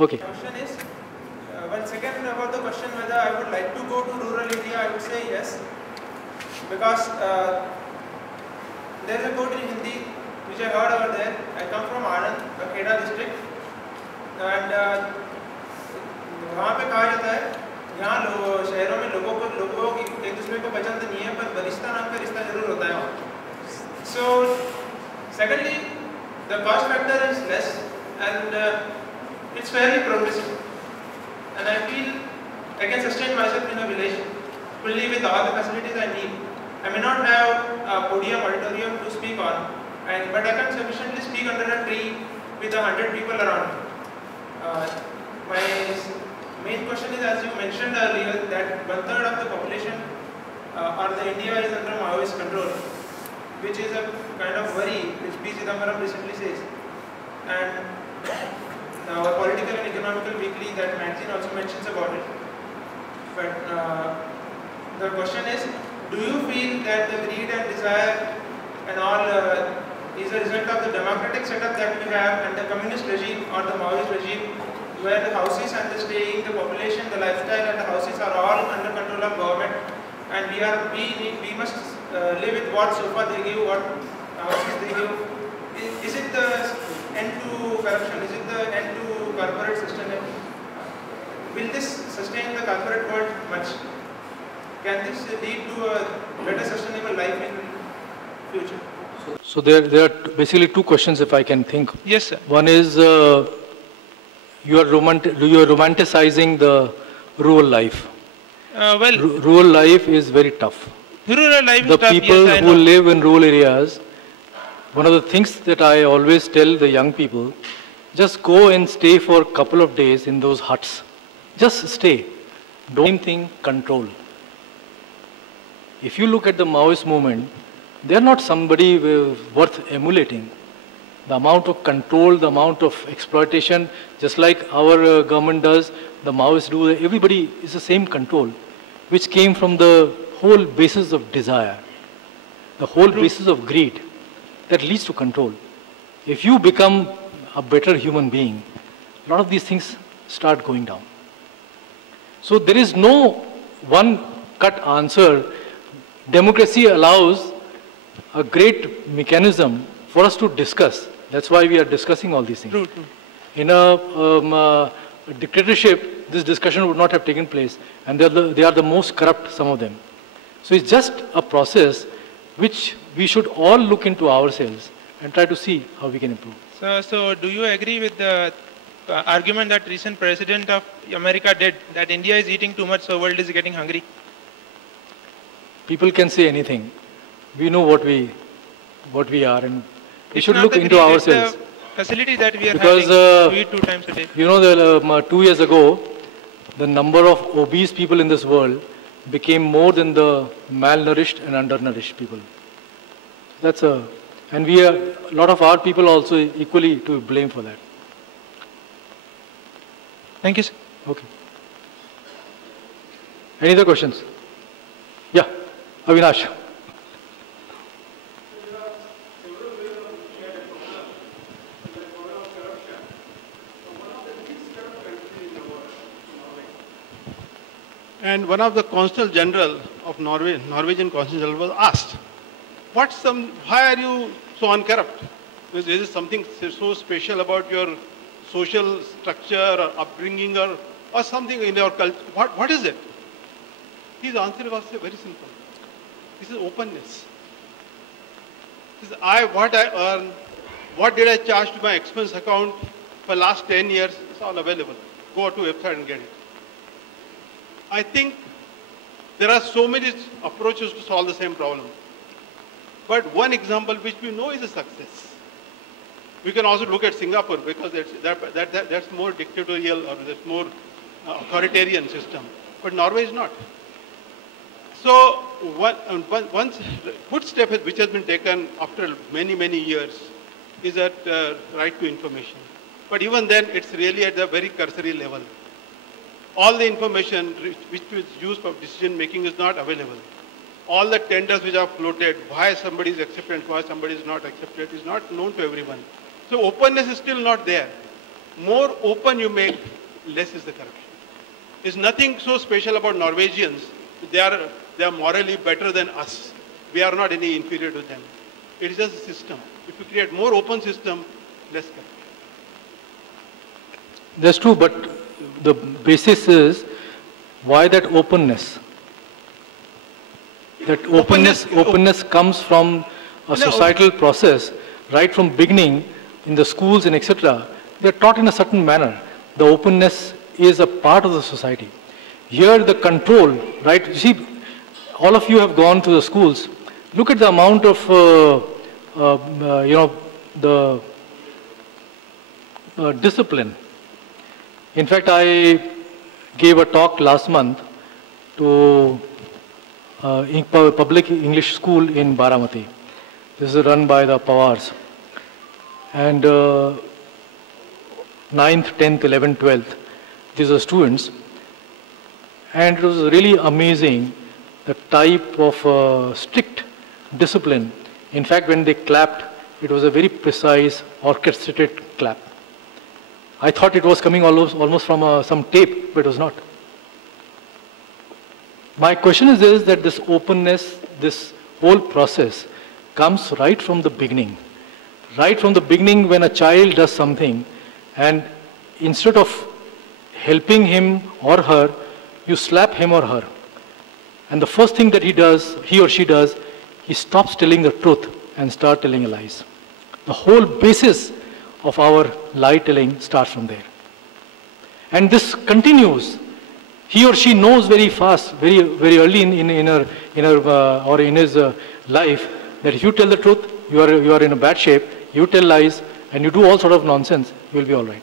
Okay. Question is, one second about the question whether I would like to go to rural India, I would say yes, because there is a quote in Hindi which I heard over there. I come from Anand, Kheda district, and वहाँ पे कहा जाता है यहाँ शहरों में लोगों की एक दूसरे को पसंद नहीं है, पर रिश्ता नाम का रिश्ता जरूर होता है वहाँ. So secondly, the cost factor is less and it's fairly progressive, and I feel I can sustain myself in a village fully with all the facilities I need. I may not have a podium auditorium to speak on, but I can sufficiently speak under a tree with 100 people around me. My main question is, as you mentioned earlier, that 1/3 of the population or the India is under Maoist control, which is a kind of worry which P. Chidambaram recently says. And our political and economical weekly, that magazine also mentions about it. But the question is, do you feel that the greed and desire and all is a result of the democratic setup that we have and the communist regime or the Maoist regime, where the houses and the staying, the population, the lifestyle and the houses are all under control of government, and we must live with what sofa they give, what houses they give. Is it the end to corruption? Is it the end to corporate system? Will this sustain the corporate world much? Can this lead to a better sustainable life in future? So there are basically two questions, if I can think. Yes, sir. One is you are romanticizing the rural life. Rural life is very tough. Rural life The is tough, people yes, who live in rural areas, one of the things that I always tell the young people, just go and stay for a couple of days in those huts. Just stay. Don't think control. If you look at the Maoist movement, they are not somebody worth emulating. The amount of control, the amount of exploitation, just like our government does, the Maoists do, everybody is the same control, which came from the whole basis of desire, the whole basis of greed that leads to control. If you become a better human being, a lot of these things start going down. So there is no one-cut answer. Democracy allows a great mechanism for us to discuss. That's why we are discussing all these things. True. In a dictatorship, this discussion would not have taken place, and they are the most corrupt, some of them. So it's just a process which we should all look into ourselves and try to see how we can improve. So do you agree with the argument that recent president of America did, that India is eating too much, so world is getting hungry? People can say anything. We know what we are, and we should look into ourselves. Facility that we are because, having to eat 2 times a day. You know, 2 years ago, the number of obese people in this world became more than the malnourished and undernourished people. And a lot of our people also equally to blame for that. Thank you, sir. Okay. Any other questions? Yeah, Avinash. And one of the consul general of Norwegian consul general was asked, why are you so uncorrupt? Is there something so special about your social structure or upbringing or something in your culture? What is it? His answer was very simple. This is openness. He says, what I earn, what did I charge to my expense account for last 10 years, it's all available. Go to website and get it. I think there are so many approaches to solve the same problem. But one example which we know is a success. We can also look at Singapore because that's more dictatorial or that's more authoritarian system. But Norway is not. So one good step which has been taken after many, many years is that right to information. But even then, it's really at the very cursory level. All the information which is used for decision making is not available. All the tenders which are floated, why somebody is accepted and why somebody is not accepted, is not known to everyone. So openness is still not there. more open you make, less is the corruption. There's nothing so special about Norwegians. They are morally better than us. We are not any inferior to them. It is just a system. If you create more open system, less corruption. That's true, but the basis is why that openness? That openness comes from a societal process, right from beginning in the schools and etc. They are taught in a certain manner. The openness is a part of the society. Here the control, right? You see, all of you have gone to the schools. Look at the amount of, the discipline. In fact, I gave a talk last month to public English school in Baramati. This is run by the Pawars. And 9th, 10th, 11th, 12th, these are students. And it was really amazing the type of strict discipline. In fact, when they clapped, it was a very precise, orchestrated clap. I thought it was coming almost from some tape, but it was not. My question is this, that this openness, this whole process comes right from the beginning. Right from the beginning when a child does something, and instead of helping him or her, you slap him or her. And the first thing that he or she does, he stops telling the truth and starts telling lies. The whole basis of our lie telling starts from there. And this continues. He or she knows very fast, very early in his life, that if you tell the truth, you are in a bad shape. You tell lies and you do all sort of nonsense, you will be all right.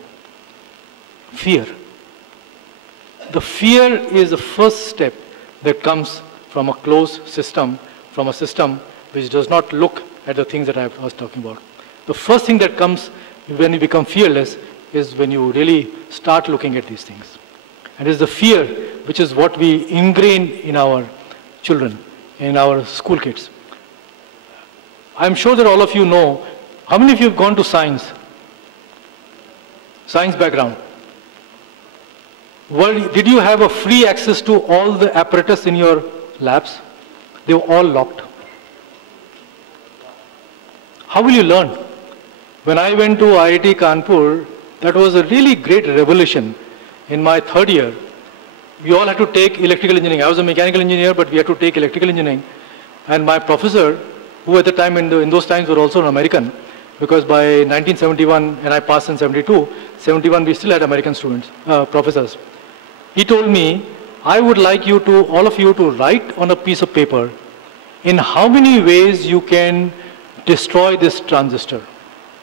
Fear. The fear is the first step that comes from a closed system, from a system which does not look at the things that I was talking about. The first thing that comes when you become fearless is when you really start looking at these things. And it is the fear which is what we ingrain in our children, in our school kids. I'm sure that all of you know, how many of you have gone to science? Science background. Well, did you have a free access to all the apparatus in your labs? They were all locked. How will you learn? When I went to IIT Kanpur, that was a really great revolution. In my third year, we all had to take electrical engineering. I was a mechanical engineer, but we had to take electrical engineering. And my professor, who at the time, in those times, were also an American, because by 1971, and I passed in 72, 71 we still had American students, professors. He told me, I would like you to, all of you to write on a piece of paper in how many ways you can destroy this transistor.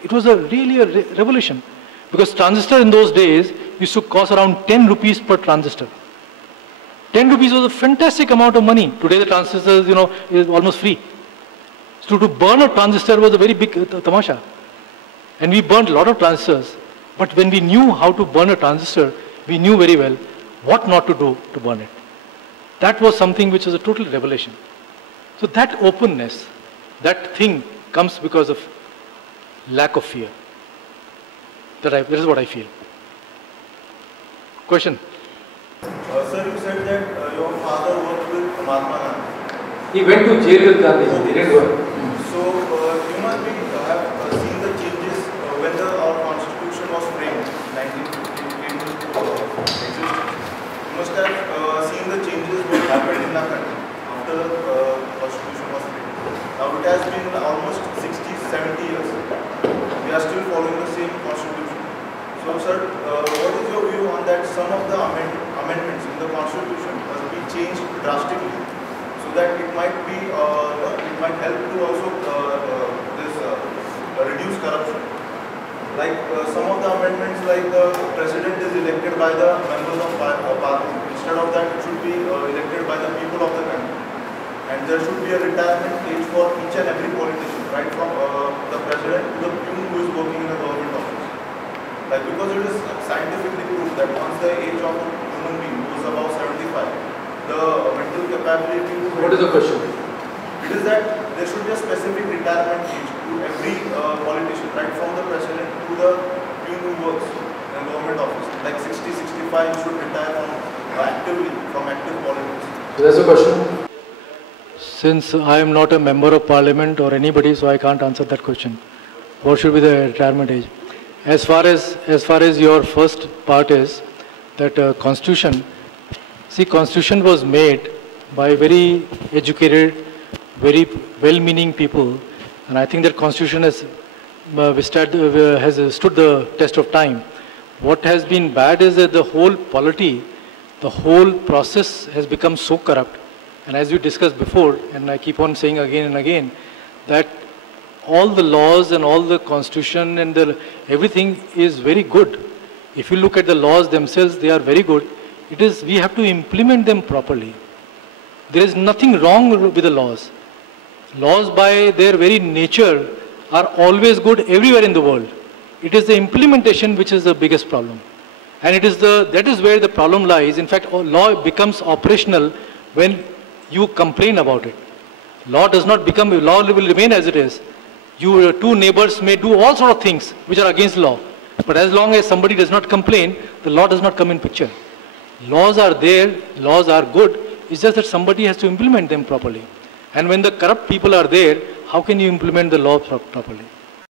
It was really a revolution, because transistor in those days used to cost around 10 rupees per transistor. 10 rupees was a fantastic amount of money. Today the transistor, is almost free. So to burn a transistor was a very big tamasha. And we burned a lot of transistors. But when we knew how to burn a transistor, we knew very well what not to do to burn it. That was something which was a total revelation. So that openness, that thing comes because of lack of fear. That is what I feel. Question? Sir, you said that your father worked with Mahatma Gandhi. He went to jail with Gandhi. He didn't work. So you must have seen the changes when our constitution was framed, 1950 came into existence. You must have seen the changes what happened in our country after the constitution was framed. Now it has been almost 60-70 years. We are still following the same constitution. So sir, what is your view on that? Some of the amendments in the constitution must be changed drastically, so that it might be, it might help to also reduce corruption. Like some of the amendments, like the president is elected by the members of parliament. Instead of that, it should be elected by the people of the country. And there should be a retirement age for each and every politician, right from the president to the peon who is working in a government office. Like, because it is scientifically proved that once the age of a human being goes above 75, the mental capability to... What is the question? It is that there should be a specific retirement age to every politician, right from the president to the peon who works in in a government office, like 60, 65, should retire from active politics. There's a question. Since I am not a member of parliament or anybody, so I can't answer that question. What should be the retirement age? As far as your first part is, that constitution, see, constitution was made by very educated, very well-meaning people, and I think that constitution has stood the test of time. What has been bad is that the whole polity, the whole process has become so corrupt. And as we discussed before, and I keep on saying again and again, that all the laws and all the constitution and everything is very good. If you look at the laws themselves, they are very good. It is, we have to implement them properly. There is nothing wrong with the laws. Laws by their very nature are always good everywhere in the world. It is the implementation which is the biggest problem. And that is where the problem lies. In fact, law becomes operational when you complain about it. Law does not become, law will remain as it is. You two neighbors may do all sorts of things which are against law. But as long as somebody does not complain, the law does not come in picture. Laws are there, laws are good. It's just that somebody has to implement them properly. And when the corrupt people are there, how can you implement the law properly?